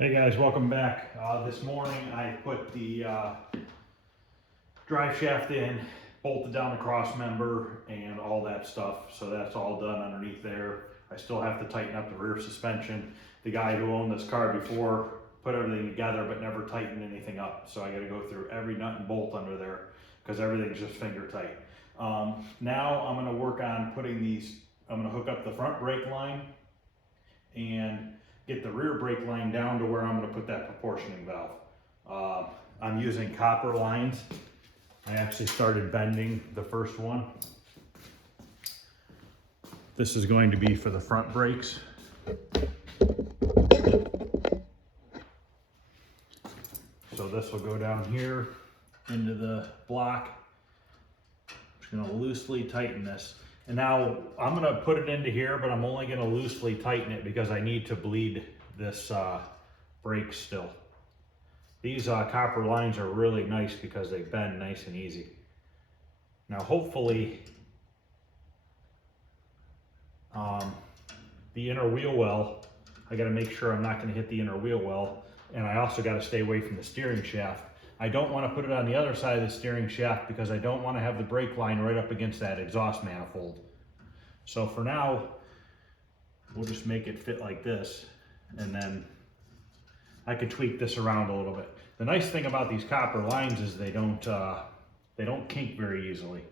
Hey guys, welcome back. This morning I put the drive shaft in, bolted down the cross member and all that stuff. So that's all done underneath there. I still have to tighten up the rear suspension. The guy who owned this car before put everything together but never tightened anything up. So I got to go through every nut and bolt under there because everything's just finger tight. Now I'm going to work on putting these, I'm going to hook up the front brake line and get the rear brake line down to where I'm going to put that proportioning valve. I'm using copper lines. I actually started bending the first one. This is going to be for the front brakes. So this will go down here into the block. I'm just going to loosely tighten this. And now I'm going to put it into here, but I'm only going to loosely tighten it because I need to bleed this brake still. These copper lines are really nice because they bend nice and easy. Now hopefully the inner wheel well, I got to make sure I'm not going to hit the inner wheel well, and I also got to stay away from the steering shaft. I don't want to put it on the other side of the steering shaft because I don't want to have the brake line right up against that exhaust manifold. So for now, we'll just make it fit like this, and then I could tweak this around a little bit. The nice thing about these copper lines is they don't kink very easily.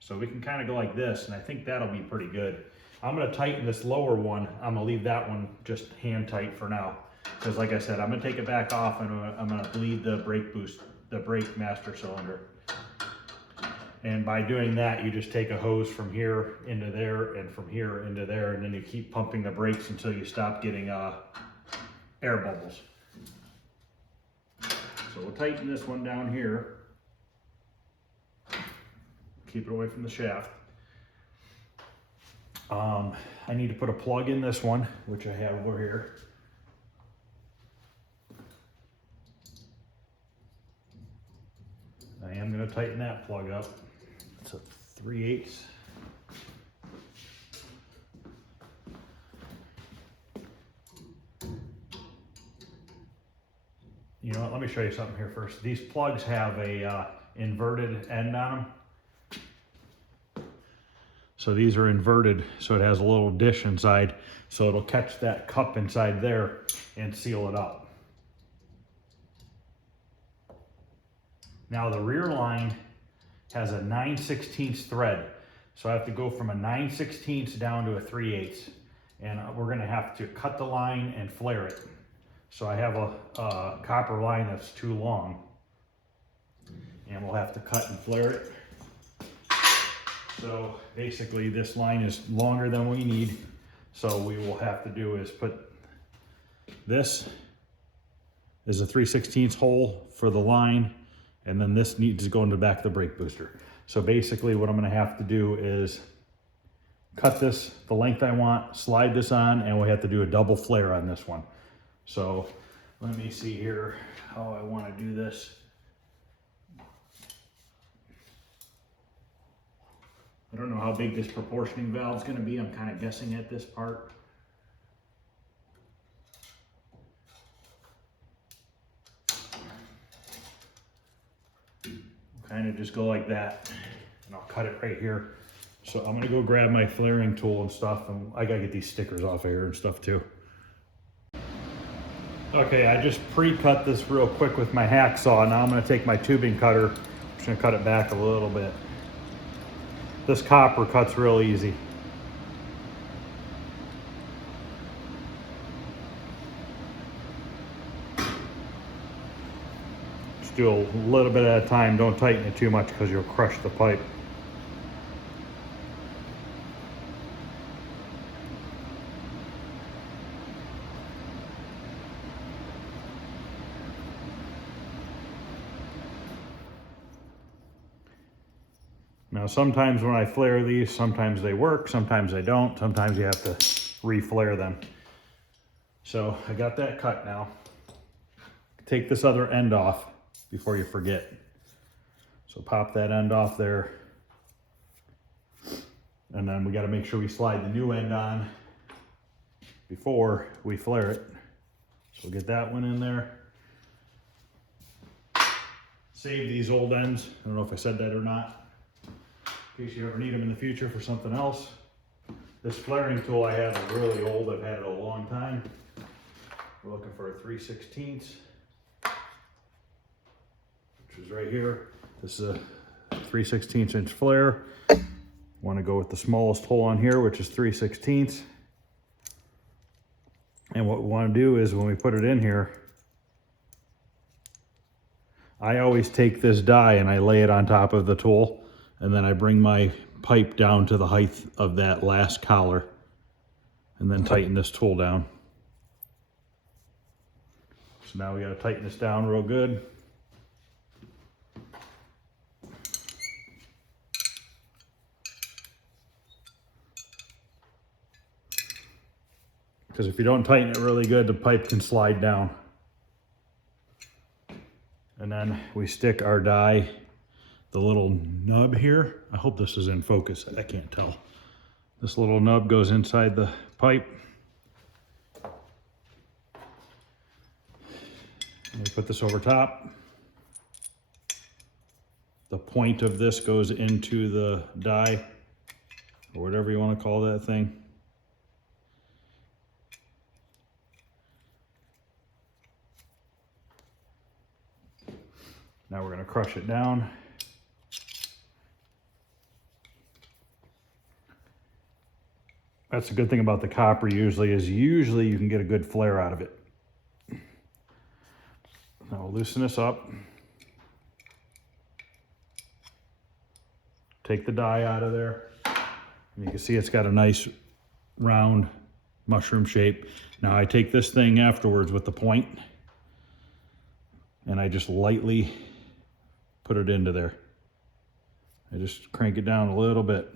So we can kind of go like this, and I think that'll be pretty good. I'm going to tighten this lower one. I'm going to leave that one just hand tight for now. Because like I said, I'm going to take it back off and I'm going to bleed the brake boost, the brake master cylinder. And by doing that, you just take a hose from here into there and from here into there, and then you keep pumping the brakes until you stop getting air bubbles. So we'll tighten this one down here. Keep it away from the shaft. I need to put a plug in this one, which I have over here. I am going to tighten that plug up. It's a 3/8. You know what, let me show you something here first. These plugs have a inverted end on them. So these are inverted, so it has a little dish inside, so it'll catch that cup inside there and seal it up. Now the rear line has a 9/16 thread, so I have to go from a 9/16 down to a 3/8, and we're going to have to cut the line and flare it. So I have a copper line that's too long, and we'll have to cut and flare it. So basically this line is longer than we need, so we will have to do is put this is a 3/16 hole for the line, and then this needs to go in the back of the brake booster. So basically what I'm going to have to do is cut this the length I want, slide this on, and we have to do a double flare on this one. So let me see here how I want to do this. I don't know how big this proportioning valve is going to be. I'm kind of guessing at this part. Kind of just go like that, and I'll cut it right here. So I'm gonna go grab my flaring tool and stuff, and I gotta get these stickers off of here and stuff too. Okay, I just pre-cut this real quick with my hacksaw. Now I'm gonna take my tubing cutter. I'm just gonna cut it back a little bit. This copper cuts real easy. Just do a little bit at a time. Don't tighten it too much because you'll crush the pipe. Now sometimes when I flare these, sometimes they work, sometimes they don't, sometimes you have to re-flare them. So I got that cut now. Take this other end off before you forget. So pop that end off there. And then we got to make sure we slide the new end on before we flare it. So we'll get that one in there. Save these old ends. I don't know if I said that or not, in case you ever need them in the future for something else. This flaring tool I have is really old. I've had it a long time. We're looking for a 3/16, which is right here. This is a 3/16 inch flare. Want to go with the smallest hole on here, which is 3/16. And what we want to do is when we put it in here, I always take this die and I lay it on top of the tool, and then I bring my pipe down to the height of that last collar and then tighten this tool down. So now we got to tighten this down real good. Because if you don't tighten it really good, the pipe can slide down. And then we stick our die, the little nub here. I hope this is in focus, I can't tell. This little nub goes inside the pipe. And we put this over top. The point of this goes into the die, or whatever you want to call that thing. Now we're going to crush it down. That's the good thing about the copper usually you can get a good flare out of it. Now we'll loosen this up. Take the die out of there. And you can see it's got a nice round mushroom shape. Now I take this thing afterwards with the point and I just lightly put it into there. I just crank it down a little bit.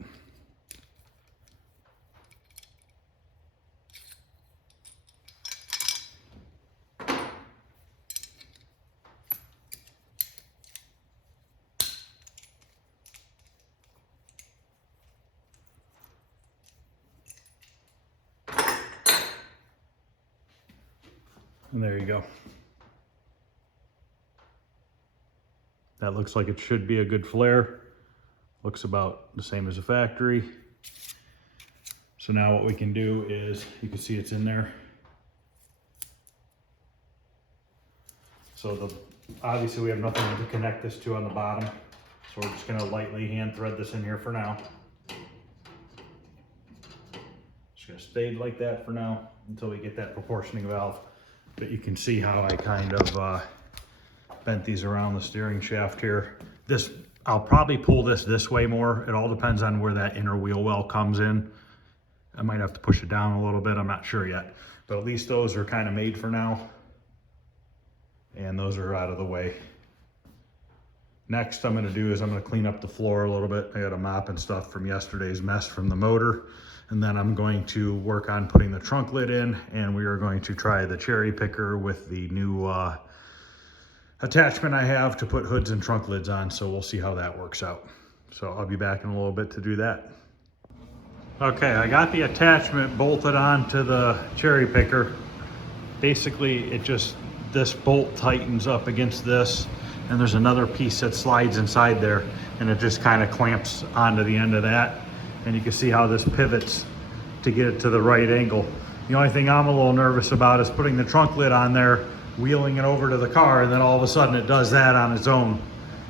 And there you go. That looks like it should be a good flare. Looks about the same as a factory. So now what we can do is, you can see it's in there. So obviously we have nothing to connect this to on the bottom. So we're just gonna lightly hand thread this in here for now. Just gonna stay like that for now until we get that proportioning valve. But you can see how I kind of bent these around the steering shaft here. I'll probably pull this way more. It all depends on where that inner wheel well comes in. I might have to push it down a little bit, I'm not sure yet. But at least those are kind of made for now. And those are out of the way. Next I'm gonna do is I'm gonna clean up the floor a little bit. I got a mop and stuff from yesterday's mess from the motor. And then I'm going to work on putting the trunk lid in, and we are going to try the cherry picker with the new attachment I have to put hoods and trunk lids on. So we'll see how that works out. So I'll be back in a little bit to do that. Okay, I got the attachment bolted onto the cherry picker. Basically, this bolt tightens up against this, and there's another piece that slides inside there, and it just kind of clamps onto the end of that. And you can see how this pivots to get it to the right angle. The only thing I'm a little nervous about is putting the trunk lid on there, wheeling it over to the car, and then all of a sudden it does that on its own.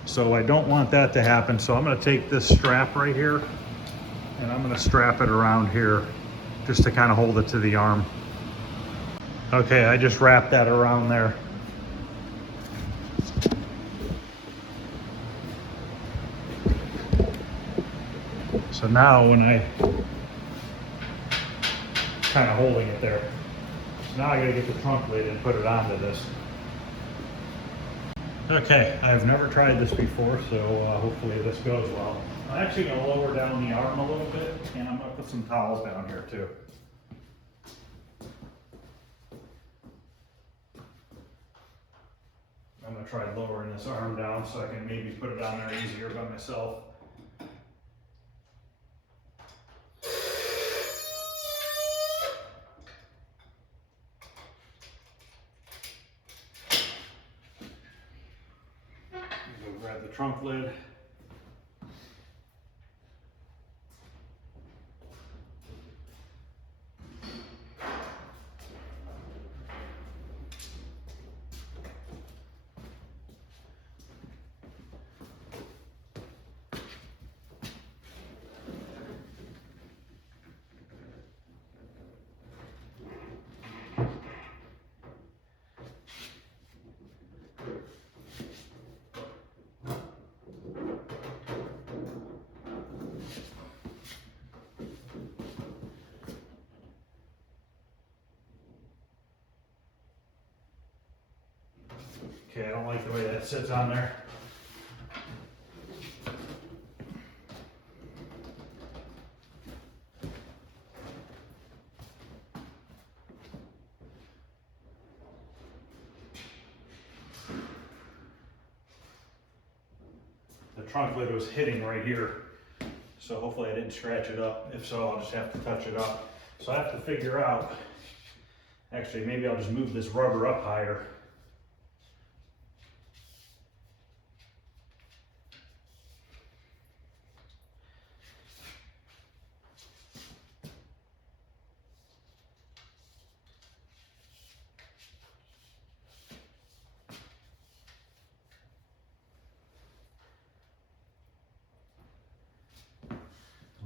So I don't want that to happen. So I'm gonna take this strap right here, and I'm gonna strap it around here just to kind of hold it to the arm. Okay, I just wrapped that around there. So now when I kind of holding it there. So now I gotta get the trunk lid and put it onto this. Okay, I've never tried this before, so hopefully this goes well. I'm actually gonna lower down the arm a little bit, and I'm gonna put some towels down here too. I'm gonna try lowering this arm down so I can maybe put it on there easier by myself. trunk lid. Okay, I don't like the way that sits on there. The trunk lid was hitting right here, so hopefully I didn't scratch it up. If so, I'll just have to touch it up. So I have to figure out, actually maybe I'll just move this rubber up higher.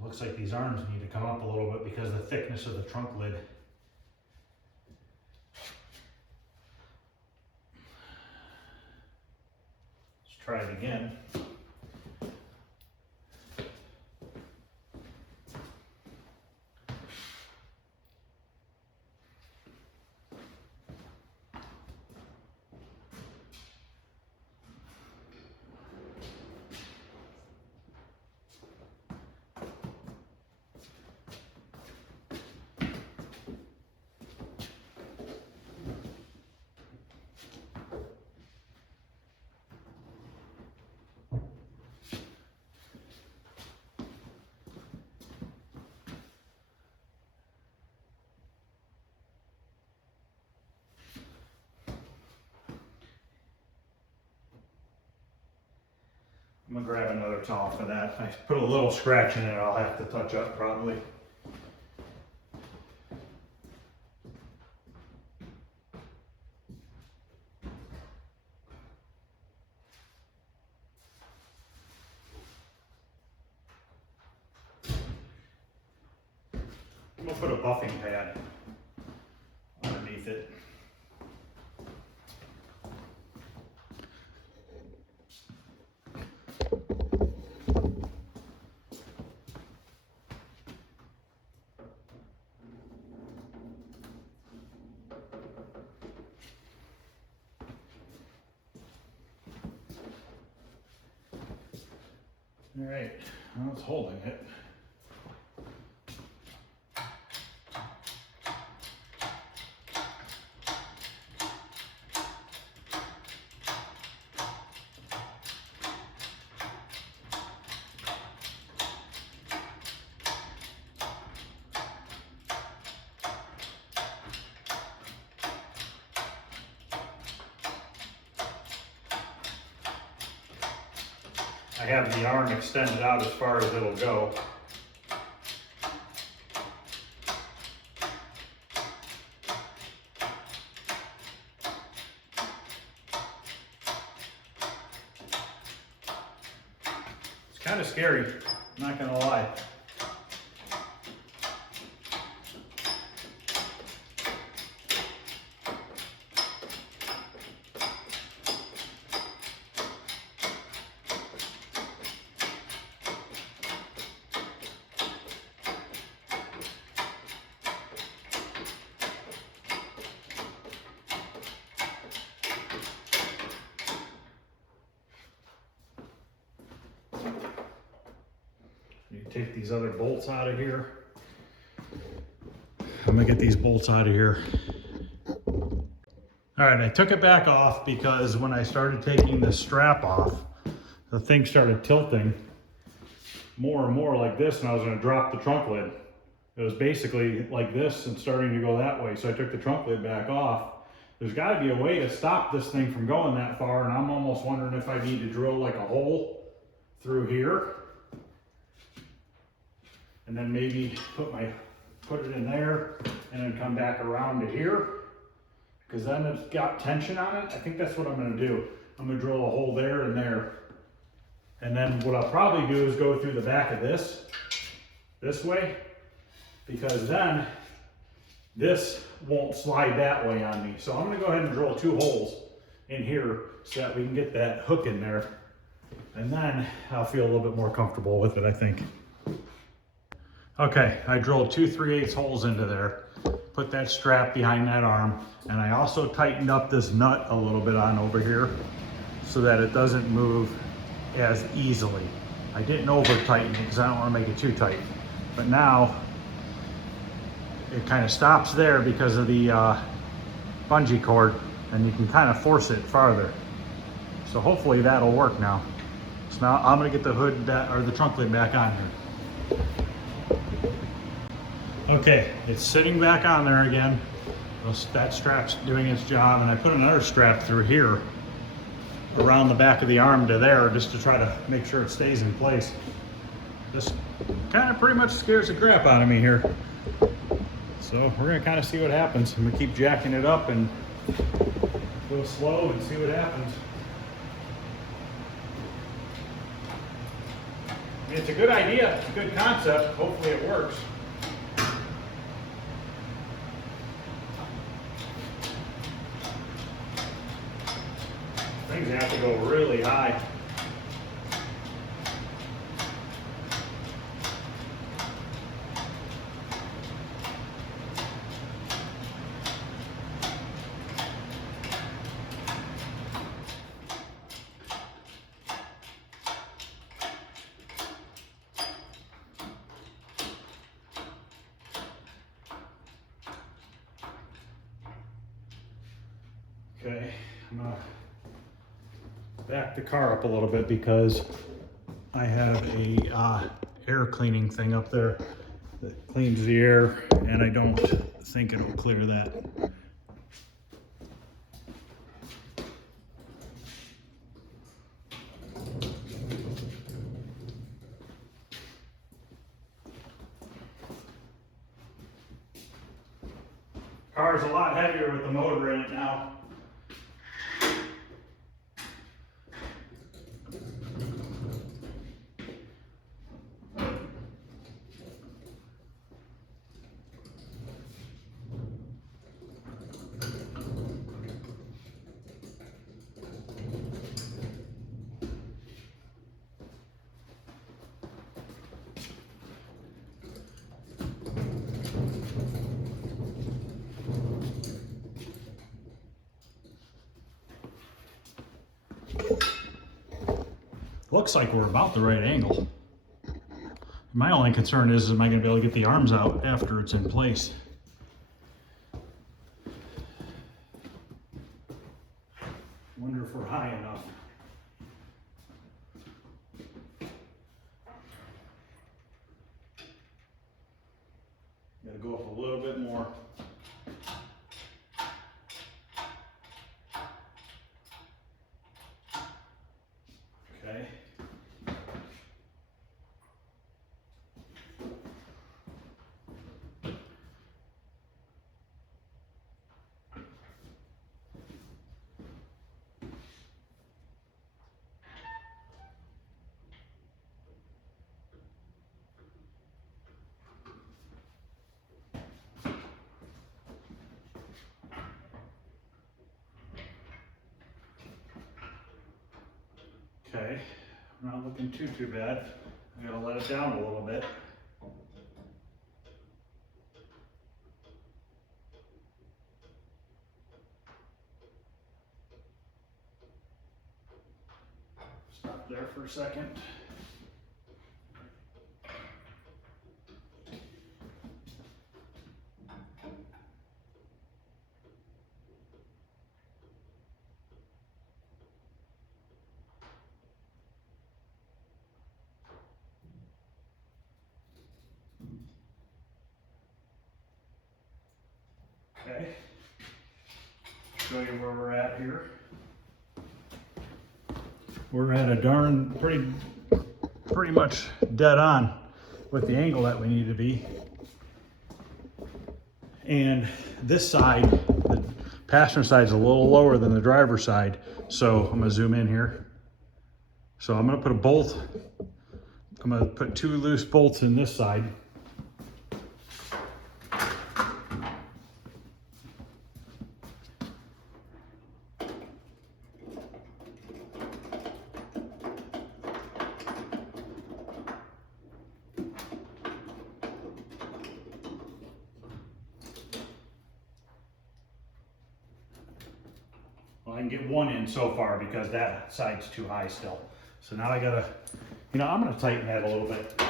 Looks like these arms need to come up a little bit because of the thickness of the trunk lid. Let's try it again. I'm gonna grab another towel for that. I put a little scratch in it, I'll have to touch up probably. I'm gonna put a buffing pad underneath it. All right, well, it's holding it. I have the arm extended out as far as it'll go. It's kind of scary, I'm not gonna lie. You take these other bolts out of here. I'm gonna get these bolts out of here. All right, I took it back off because when I started taking the strap off, the thing started tilting more and more like this, and I was gonna drop the trunk lid. It was basically like this and starting to go that way. So I took the trunk lid back off there's got to be a way to stop this thing from going that far, and I'm almost wondering if I need to drill like a hole through here, and then maybe put it in there, and then come back around to here, because then it's got tension on it. I think that's what I'm going to do. I'm going to drill a hole there and there, and then what I'll probably do is go through the back of this way, because then this won't slide that way on me. So I'm going to go ahead and drill 2 holes in here so that we can get that hook in there, and then I'll feel a little bit more comfortable with it, I think. Okay, I drilled 2 3/8 holes into there, put that strap behind that arm, and I also tightened up this nut a little bit on over here so that it doesn't move as easily. I didn't over tighten it because I don't want to make it too tight, but now it kind of stops there because of the bungee cord, and you can kind of force it farther. So hopefully that'll work now. So now I'm going to get the hood or the trunk lid back on here. Okay, it's sitting back on there again. That strap's doing its job, and I put another strap through here around the back of the arm to there just to try to make sure it stays in place. This kind of pretty much scares the crap out of me here. So we're gonna kind of see what happens. I'm gonna keep jacking it up and go slow and see what happens. I mean, it's a good idea, it's a good concept. Hopefully it works. Things have to go really high. Okay, I'm gonna back the car up a little bit because I have a air cleaning thing up there that cleans the air, and I don't think it'll clear that. Car's a lot heavier with the motor in it now. Looks like we're about the right angle. My only concern is, am I going to be able to get the arms out after it's in place? Wonder if we're high enough. Got to go up a little bit more. Okay. Okay, not looking too bad. I gotta let it down a little bit. Stop there for a second. Okay, show you where we're at here. We're at a pretty much dead on with the angle that we need to be. And this side, the passenger side, is a little lower than the driver's side. So I'm gonna zoom in here. So I'm gonna put a bolt, I'm gonna put 2 loose bolts in this side. Well, I can get 1 in so far because that side's too high still. So now I gotta, I'm gonna tighten that a little bit.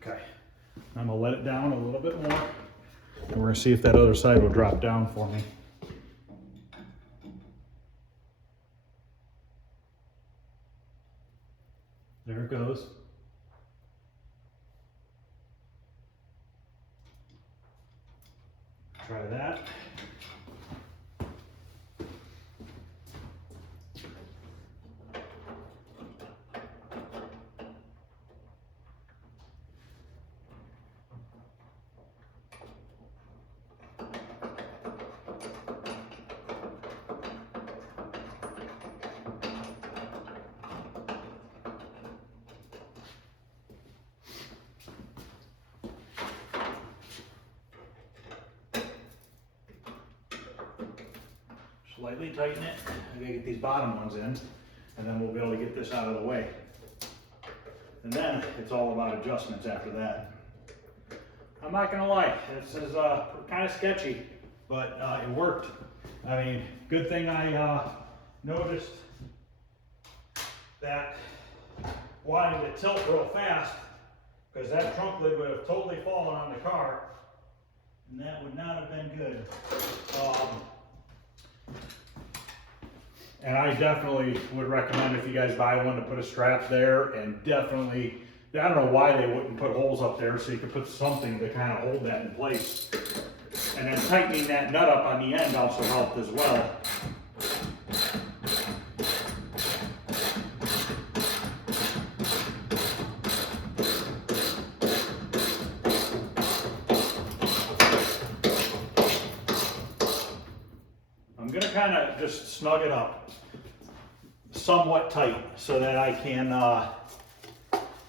Okay, I'm gonna let it down a little bit more. And we're gonna see if that other side will drop down for me. There it goes. Try that. Lightly tighten it. I gotta get these bottom ones in, and then we'll be able to get this out of the way. And then it's all about adjustments after that. I'm not gonna lie, this is kind of sketchy, but it worked. I mean, good thing I noticed that wanting to tilt real fast, because that trunk lid would have totally fallen on the car, and that would not have been good. And I definitely would recommend, if you guys buy one, to put a strap there, and definitely, I don't know why they wouldn't put holes up there so you could put something to kind of hold that in place. And then tightening that nut up on the end also helped as well. I'm gonna kind of just snug it up somewhat tight so that I can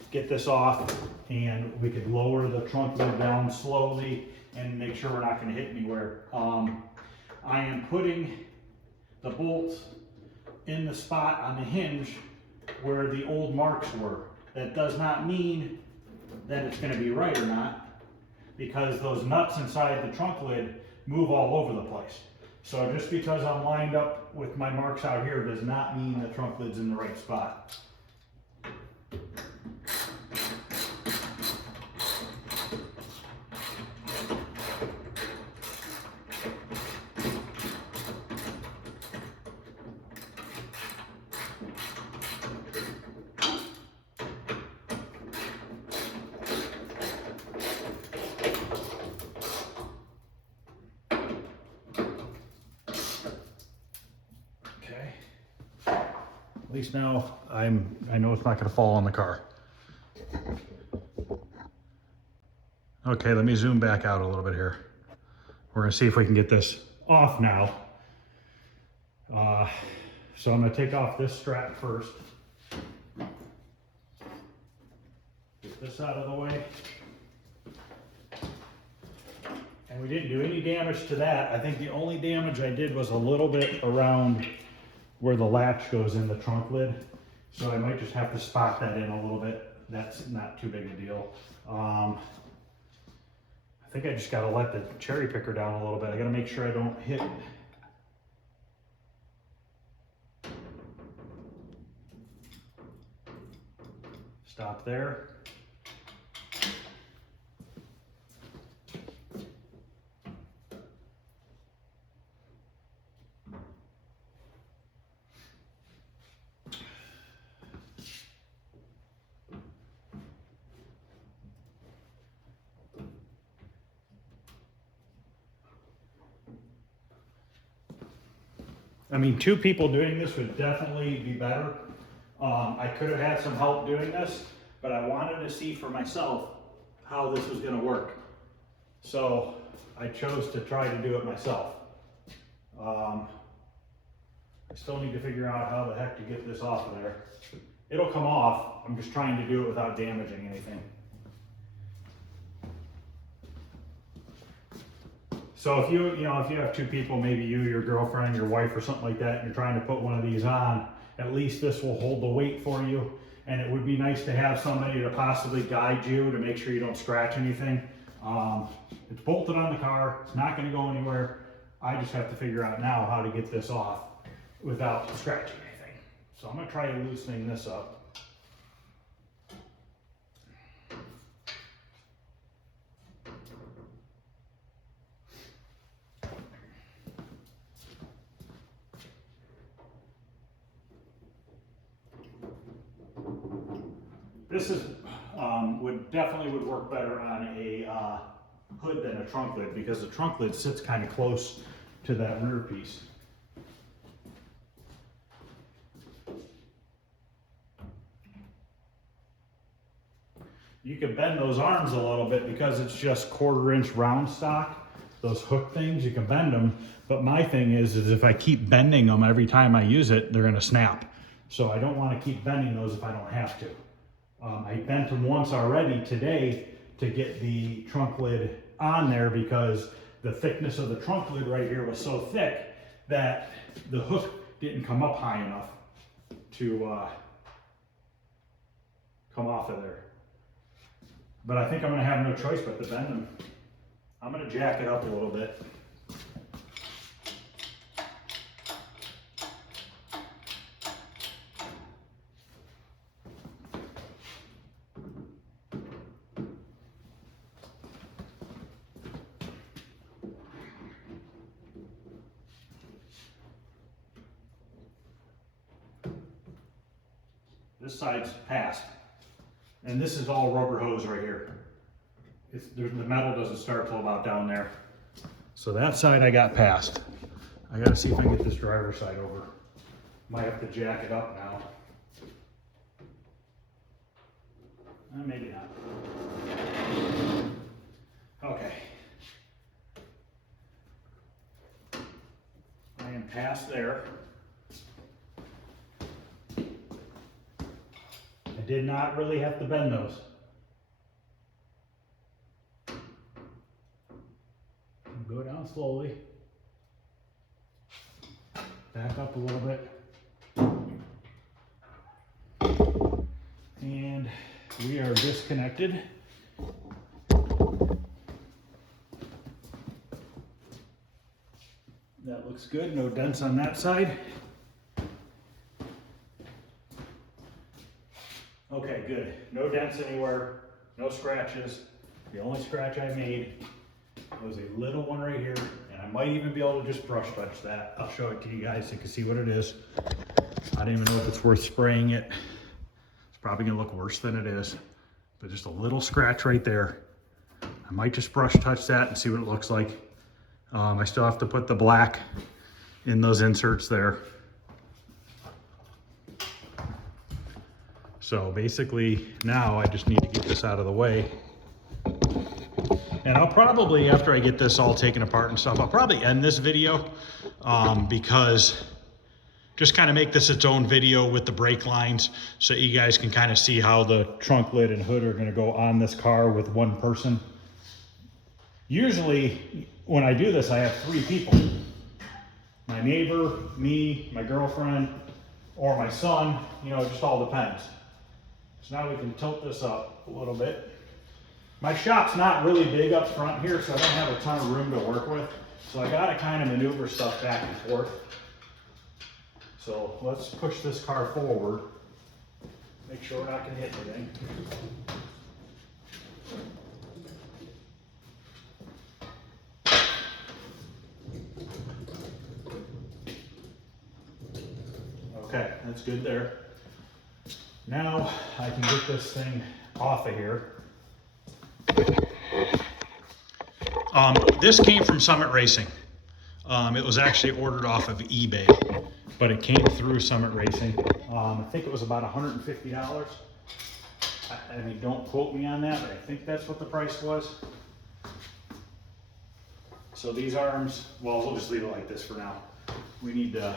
get this off, and we could lower the trunk lid down slowly and make sure we're not going to hit anywhere. I am putting the bolts in the spot on the hinge where the old marks were. That does not mean that it's going to be right or not, because those nuts inside the trunk lid move all over the place. So just because I'm lined up with my marks out here does not mean the trunk lid's in the right spot. At least now I know it's not going to fall on the car. Okay, let me zoom back out a little bit here. We're going to see if we can get this off now. So I'm going to take off this strap first. Get this out of the way. And we didn't do any damage to that. I think the only damage I did was a little bit around where the latch goes in the trunk lid. So I might just have to spot that in a little bit. That's not too big a deal. I think I just gotta let the cherry picker down a little bit. I gotta make sure I don't hit. Stop there. I mean, 2 people doing this would definitely be better. I could have had some help doing this, but I wanted to see for myself how this was gonna work. So I chose to try to do it myself. I still need to figure out how the heck to get this off of there. It'll come off. I'm just trying to do it without damaging anything. So if you have 2 people, maybe you, your girlfriend, your wife, or something like that, and you're trying to put one of these on, at least this will hold the weight for you. And it would be nice to have somebody to possibly guide you to make sure you don't scratch anything. It's bolted on the car. It's not going to go anywhere. I just have to figure out now how to get this off without scratching anything. So I'm going to try loosening this up. This is definitely would work better on a hood than a trunk lid, because the trunk lid sits kind of close to that rear piece. You can bend those arms a little bit because it's just 1/4 inch round stock. Those hook things, you can bend them. But my thing is if I keep bending them every time I use it, they're gonna snap. So I don't wanna keep bending those if I don't have to. I bent them once already today to get the trunk lid on there because the thickness of the trunk lid right here was so thick that the hook didn't come up high enough to come off of there. But I think I'm gonna have no choice but to bend them. I'm gonna jack it up a little bit. This side's past, and this is all rubber hose right here. The metal doesn't start till about down there. So that side I got past. I gotta see if I can get this driver's side over. Might have to jack it up now. Maybe not. Okay. I am past there. I did not really have to bend those. Go down slowly. Back up a little bit. And we are disconnected. That looks good. No dents on that side. Okay, good. No dents anywhere. No scratches. The only scratch I made was a little one right here, and I might even be able to just brush touch that. I'll show it to you guys so you can see what it is. I don't even know if it's worth spraying it. It's probably gonna look worse than it is, but just a little scratch right there. I might just brush touch that and see what it looks like. I still have to put the black in those inserts there. So basically now I just need to get this out of the way. And I'll probably, after I get this all taken apart and stuff, I'll probably end this video because just kind of make this its own video with the brake lines so you guys can kind of see how the trunk lid and hood are going to go on this car with one person. Usually when I do this, I have 3 people. My neighbor, me, my girlfriend, or my son, you know, it just all depends. So now we can tilt this up a little bit. My shop's not really big up front here, so I don't have a ton of room to work with. So I gotta kind of maneuver stuff back and forth. So let's push this car forward. Make sure we're not gonna hit anything. Okay, that's good there. Now I can get this thing off of here. This came from Summit Racing. It was actually ordered off of eBay, but it came through Summit Racing. I think it was about $150. I mean, don't quote me on that, but I think that's what the price was. So these arms, well, we'll just leave it like this for now. We need to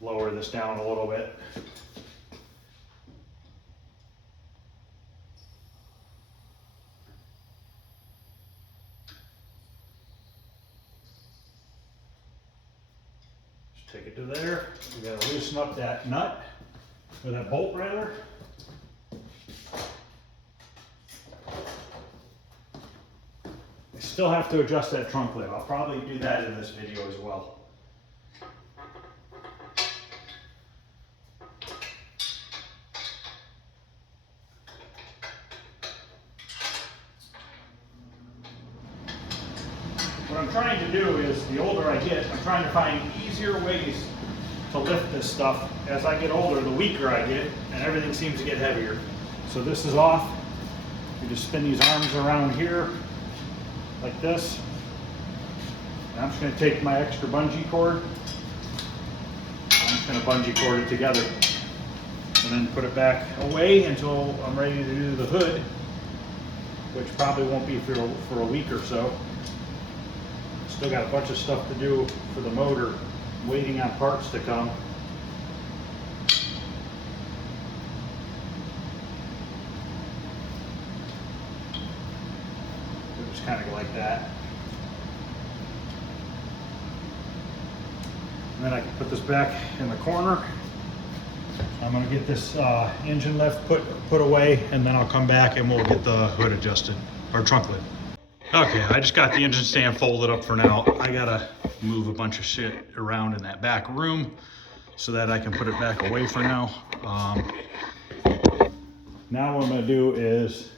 lower this down a little bit. Just take it to there. We gotta loosen up that nut, or that bolt rather. I still have to adjust that trunk lid. I'll probably do that in this video as well. What I'm trying to do is, the older I get, I'm trying to find easier ways to lift this stuff. As I get older, the weaker I get, and everything seems to get heavier. So this is off. You just spin these arms around here, like this. And I'm just going to take my extra bungee cord. I'm just going to bungee cord it together. And then put it back away until I'm ready to do the hood, which probably won't be for a week or so. Still got a bunch of stuff to do for the motor, waiting on parts to come. Just kind of go like that. And then I can put this back in the corner. I'm going to get this engine lift put away, and then I'll come back and we'll get the hood adjusted, or trunk lid. Okay, I just got the engine stand folded up for now. I gotta move a bunch of shit around in that back room so that I can put it back away for now. Now what I'm gonna do is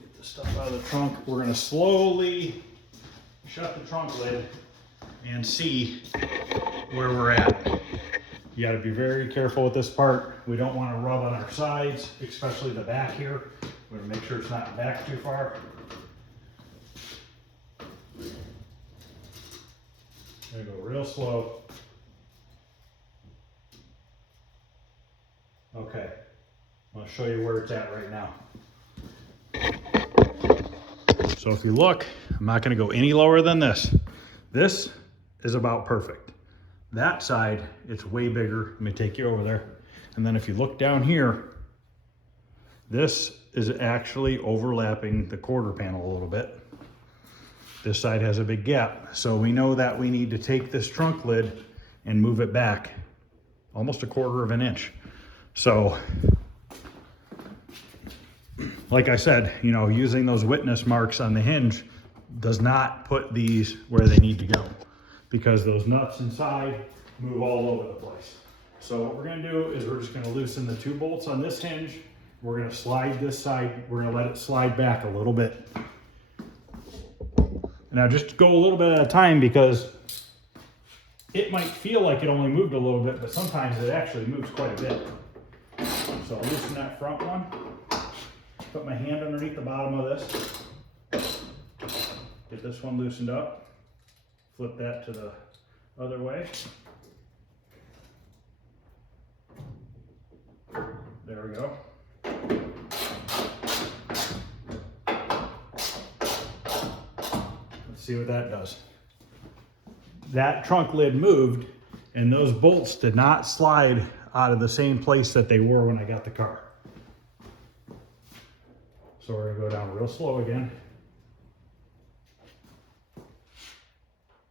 get the stuff out of the trunk. We're gonna slowly shut the trunk lid and see where we're at. You gotta be very careful with this part. We don't wanna rub on our sides, especially the back here. We're gonna make sure it's not back too far. Gonna go real slow. Okay, I'm gonna show you where it's at right now. So if you look, I'm not gonna go any lower than this. This is about perfect. That side, it's way bigger. Let me take you over there. And then if you look down here, this is actually overlapping the quarter panel a little bit. This side has a big gap. So we know that we need to take this trunk lid and move it back almost a quarter of an inch. So, like I said, you know, using those witness marks on the hinge does not put these where they need to go, because those nuts inside move all over the place. So what we're gonna do is we're just gonna loosen the 2 bolts on this hinge. We're gonna slide this side, we're gonna let it slide back a little bit. Now just go a little bit at a time, because it might feel like it only moved a little bit, but sometimes it actually moves quite a bit. So I'll loosen that front one, put my hand underneath the bottom of this, get this one loosened up, flip that to the other way. There we go. See what that does. That trunk lid moved, and those bolts did not slide out of the same place that they were when I got the car. So we're gonna go down real slow again.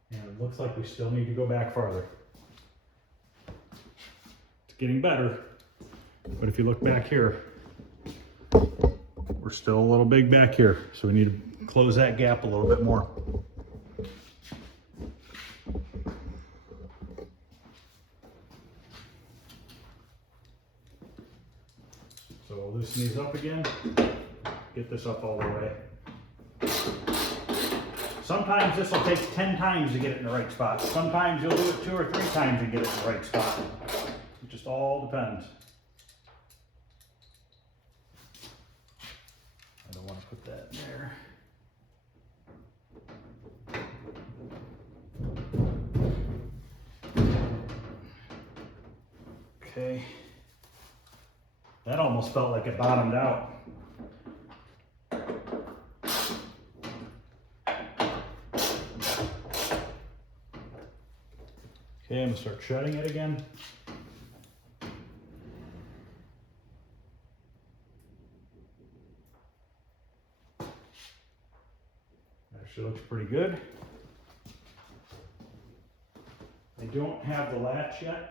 And it looks like we still need to go back farther. It's getting better, but if you look back here, we're still a little big back here. So we need to close that gap a little bit more. So we'll loosen these up again, get this up all the way. Sometimes this will take 10 times to get it in the right spot. Sometimes you'll do it 2 or 3 times to get it in the right spot. It just all depends. I don't want to put that in there. Okay. That almost felt like it bottomed out. Okay, I'm gonna start shutting it again. Actually looks pretty good. I don't have the latch yet.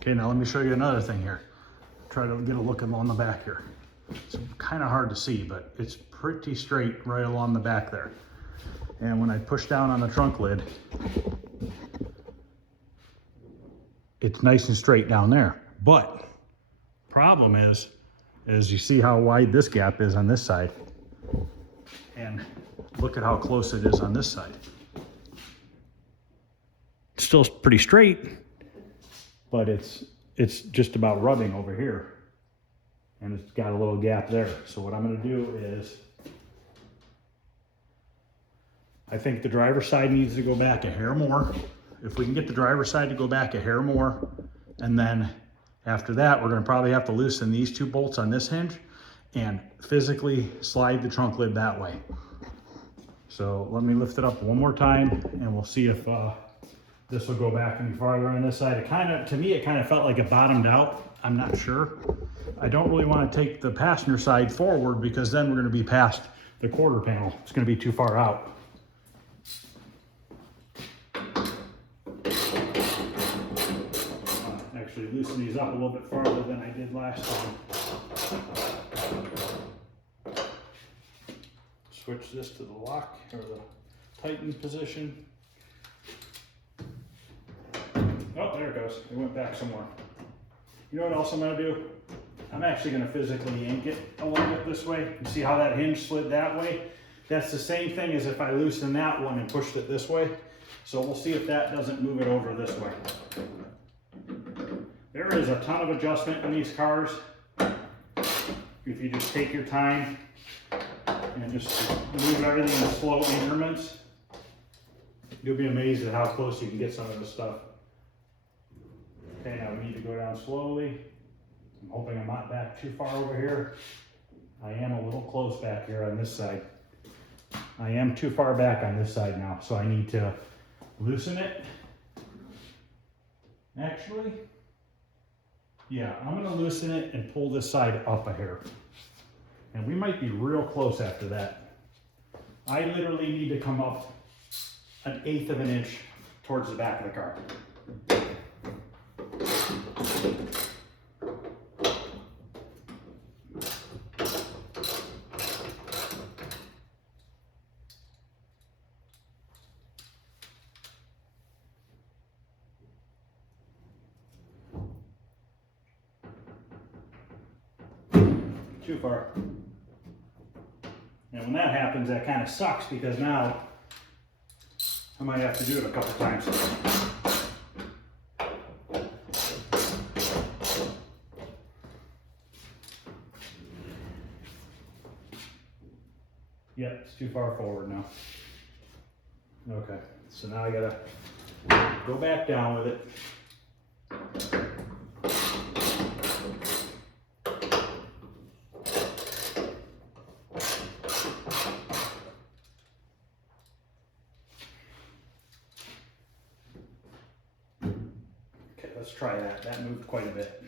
Okay, now let me show you another thing here. Try to get a look on the back here. It's kind of hard to see, but it's pretty straight right along the back there. And when I push down on the trunk lid, it's nice and straight down there. But problem is you see how wide this gap is on this side. And look at how close it is on this side. It's still pretty straight, but it's just about rubbing over here. And it's got a little gap there. So what I'm gonna do is, I think the driver's side needs to go back a hair more. If we can get the driver's side to go back a hair more, and then after that, we're gonna probably have to loosen these two bolts on this hinge and physically slide the trunk lid that way. So let me lift it up one more time and we'll see if this will go back any farther on this side. To me, it kind of felt like it bottomed out. I'm not sure. I don't really want to take the passenger side forward because then we're going to be past the quarter panel. It's going to be too far out. Actually loosen these up a little bit farther than I did last time. Switch this to the lock or the tighten position. Oh, there it goes. It went back somewhere. You know what else I'm going to do? I'm actually going to physically yank it a little bit this way. You see how that hinge slid that way? That's the same thing as if I loosened that one and pushed it this way. So we'll see if that doesn't move it over this way. There is a ton of adjustment in these cars. If you just take your time and just move everything in slow increments, you'll be amazed at how close you can get some of this stuff. Okay, now we need to go down slowly. I'm hoping I'm not back too far over here. I am a little close back here on this side. I am too far back on this side now, so I need to loosen it. Actually, yeah, I'm gonna loosen it and pull this side up a hair. And we might be real close after that. I literally need to come up 1/8 of an inch towards the back of the car. Too far. And when that happens, that kind of sucks because now I might have to do it a couple times. Yep, it's too far forward now. Okay, so now I gotta go back down with it. Okay, let's try that. That moved quite a bit.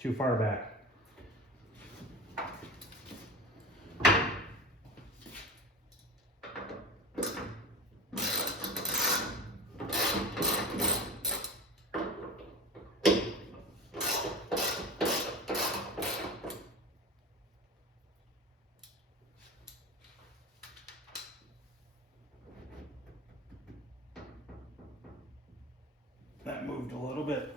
Too far back. That moved a little bit.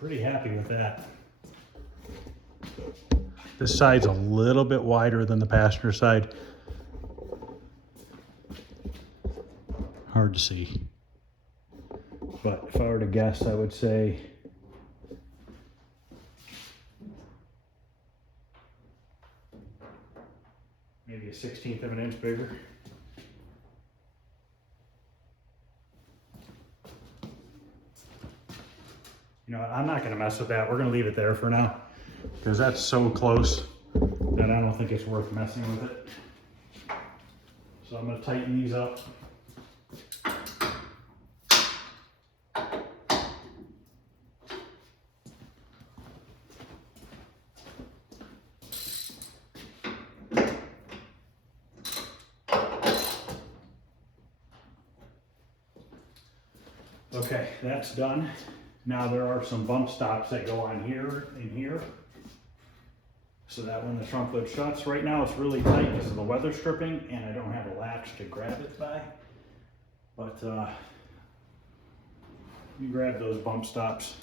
Pretty happy with that. This side's a little bit wider than the passenger side. Hard to see. But if I were to guess, I would say maybe a 1/16 of an inch bigger. You know what, I'm not gonna mess with that. We're gonna leave it there for now because that's so close that I don't think it's worth messing with it. So I'm gonna tighten these up. Okay, that's done. Now there are some bump stops that go on here and here, so that when the trunk lid shuts, right now it's really tight because of the weather stripping and I don't have a latch to grab it by. But you grab those bump stops.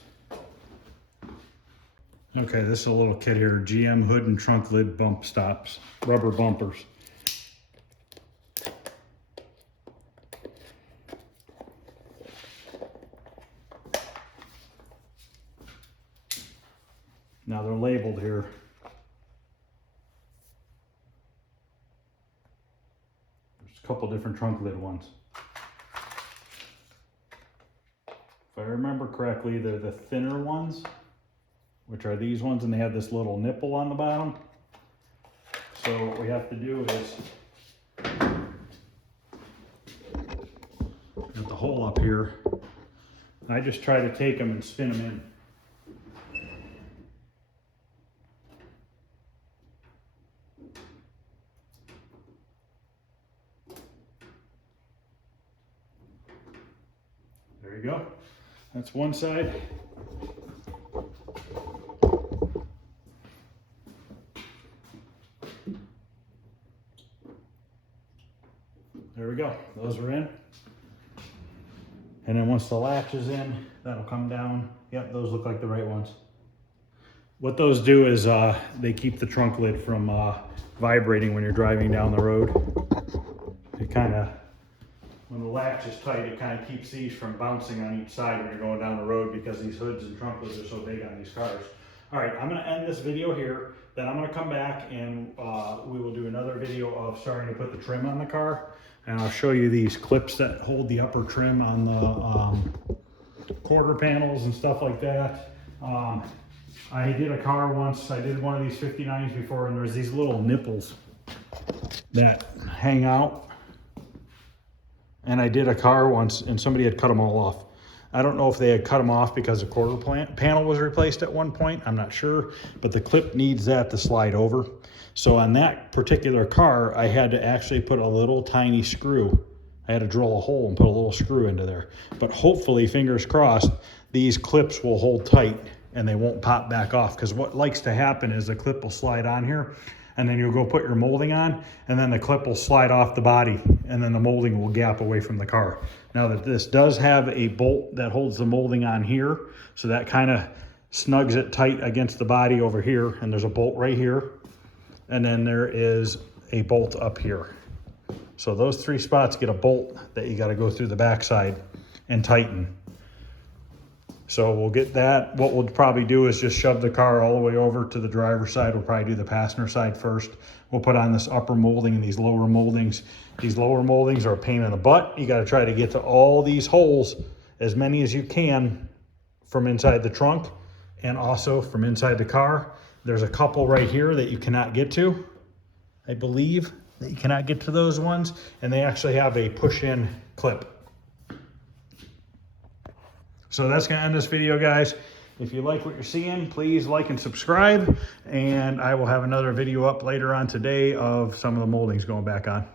Okay, this is a little kit here, GM hood and trunk lid bump stops, rubber bumpers. Now they're labeled here. There's a couple different trunk lid ones. If I remember correctly, they're the thinner ones, which are these ones, and they have this little nipple on the bottom. So what we have to do is get the hole up here. I just try to take them and spin them in. There you go. That's one side. There we go. Those are in. And then once the latch is in, that'll come down. Yep, those look like the right ones. What those do is they keep the trunk lid from vibrating when you're driving down the road. It kind of, when the latch is tight, it kind of keeps these from bouncing on each side when you're going down the road because these hoods and trunk lids are so big on these cars. All right, I'm gonna end this video here. Then I'm gonna come back and we will do another video of starting to put the trim on the car. And I'll show you these clips that hold the upper trim on the quarter panels and stuff like that. I did a car once, I did one of these 59s before, and there's these little nipples that hang out. And I did a car once and somebody had cut them all off. I don't know if they had cut them off because the quarter panel was replaced at one point, I'm not sure, but the clip needs that to slide over. So on that particular car, I had to actually put a little tiny screw. I had to drill a hole and put a little screw into there. But hopefully, fingers crossed, these clips will hold tight and they won't pop back off, because what likes to happen is the clip will slide on here and then you'll go put your molding on and then the clip will slide off the body and then the molding will gap away from the car. Now that this does have a bolt that holds the molding on here, so that kind of snugs it tight against the body over here, and there's a bolt right here, and then there is a bolt up here. So those three spots get a bolt that you got to go through the backside and tighten. So we'll get that. What we'll probably do is just shove the car all the way over to the driver's side. We'll probably do the passenger side first. We'll put on this upper molding and these lower moldings. These lower moldings are a pain in the butt. You got to try to get to all these holes, as many as you can, from inside the trunk and also from inside the car. There's a couple right here that you cannot get to, I believe, that you cannot get to those ones. And they actually have a push-in clip. So that's going to end this video, guys. If you like what you're seeing, please like and subscribe. And I will have another video up later on today of some of the moldings going back on.